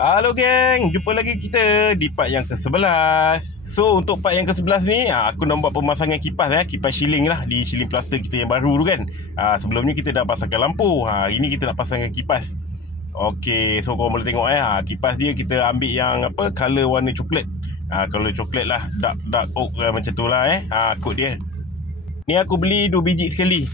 Halo geng, jumpa lagi kita di part yang ke-11. So untuk part yang ke-11 ni aku nak buat pemasangan kipas kipas shielding lah di shielding plaster kita yang baru tu kan. Sebelum ni kita dah pasangkan lampu. Hari ni kita nak pasangkan kipas. Okey, so korang boleh tengok kipas dia kita ambil yang color warna coklat. Color coklat lah, dark oak macam tu lah kod dia. Ni aku beli 2 biji sekali.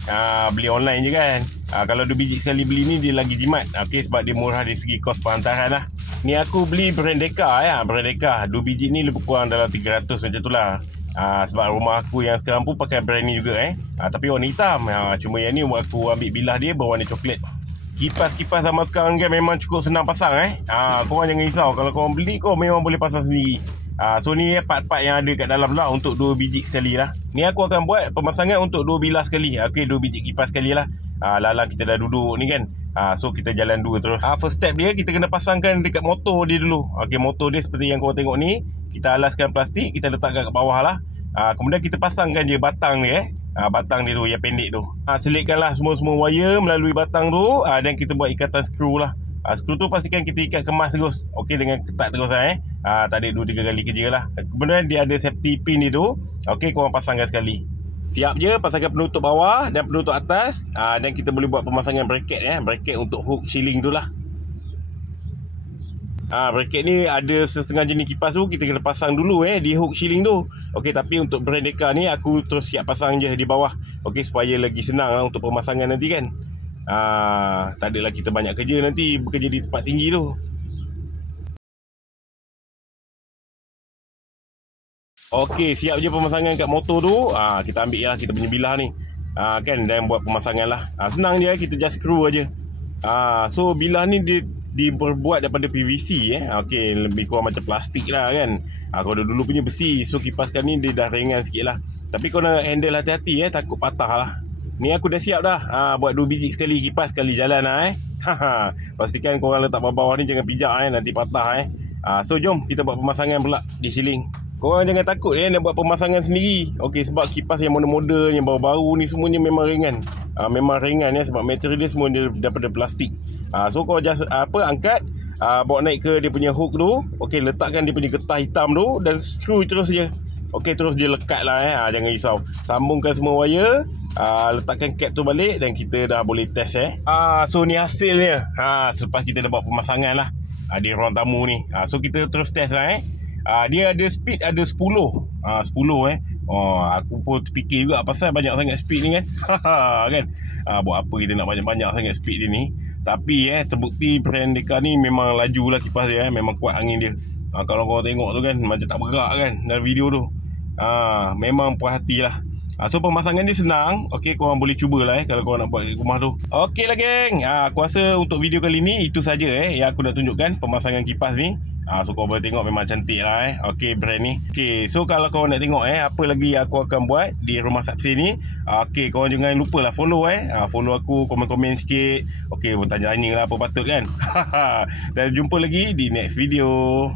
Beli online je kan. Kalau 2 biji sekali beli ni dia lagi jimat. Okey, sebab dia murah dari segi kos penghantaran lah. Ni aku beli brand Deka brand Deka. 2 biji ni lebih kurang dalam 300 macam tu lah. Sebab rumah aku yang sekarang pun pakai brand ni juga tapi warna hitam. Cuma yang ni aku ambil bilah dia berwarna coklat. Kipas-kipas zaman sekarang kan memang cukup senang pasang korang jangan risau. Kalau korang beli kau memang boleh pasang sendiri. So ni part-part yang ada kat dalam lah untuk 2 biji sekali lah. Ni aku akan buat pemasangan untuk 2 bilah sekali. Okey, 2 biji kipas sekali lah. Lalang kita dah duduk ni kan. So kita jalan dua terus. First step dia kita kena pasangkan dekat motor dia dulu. Okey, motor dia seperti yang korang tengok ni. Kita alaskan plastik, kita letakkan kat bawah lah. Kemudian kita pasangkan je batang dia batang dia tu yang pendek tu. Selitkanlah semua wire melalui batang tu dan kita buat ikatan skru lah. Skru tu pastikan kita ikat kemas terus. Okey, dengan ketat terus tak ada 2-3 kali kerja lah. Kemudian dia ada safety pin dia tu. Okey, korang pasangkan sekali. Siap je, pasangkan penutup bawah dan penutup atas. Dan kita boleh buat pemasangan bracket bracket untuk hook shielding tu lah. Bracket ni ada setengah jenis kipas tu kita kena pasang dulu di hook shielding tu. Okey, tapi untuk brand Deka ni aku terus siap pasang je di bawah. Okey, supaya lagi senang lah untuk pemasangan nanti kan. Tak adalah kita banyak kerja nanti bekerja di tempat tinggi tu. Okey, siap je pemasangan kat motor tu. Kita ambil lah kita punya bilah ni. Kan, dan buat pemasangan lah. Senang je, kita just screw aja. So bilah ni dibuat daripada PVC Okey, lebih kurang macam plastik lah kan. Kalau dulu punya besi, so kipas kan ni dia dah ringan sikit lah. Tapi kau nak handle hati-hati takut patah lah. Ni aku dah siap dah. Buat 2 biji sekali kipas sekali jalan lah Pastikan korang letak bawah ni jangan pijak nanti patah So jom kita buat pemasangan pula di shielding. Korang jangan takut nak buat pemasangan sendiri. Okey, sebab kipas yang model-model yang baru-baru ni semuanya memang ringan. Memang ringan sebab material dia semua daripada plastik. So kau just angkat, bawa naik ke dia punya hook tu. Okey, letakkan dia punya getah hitam tu dan screw terus je. Okey, terus dia lekat lah jangan risau. Sambungkan semua wire, letakkan cap tu balik dan kita dah boleh test So ni hasilnya. Selepas kita dah buat pemasangan lah di ruang tamu ni. So kita terus test lah dia ada speed ada 10. 10 aku pun terfikir juga pasal banyak sangat speed ni kan. Kan. Buat apa kita nak banyak-banyak sangat speed dia ni. Tapi terbukti brand Deka ni memang laju lah kipas dia memang kuat angin dia. Kalau kau tengok tu kan macam tak bergerak kan dalam video tu. Memang puas hati lah. So pemasangan dia senang. Okey, korang boleh cubalah kalau korang nak buat di rumah tu. Okey lah geng. Aku rasa untuk video kali ni itu saja yang aku nak tunjukkan pemasangan kipas ni. So korang boleh tengok memang cantik lah Okey, brand ni. Okey, so kalau korang nak tengok apa lagi aku akan buat di rumah Sapsir ni, okey, korang jangan lupa lah follow follow aku, komen-komen sikit. Okey, bertanya-tanya lah apa patut kan. Dan jumpa lagi di next video.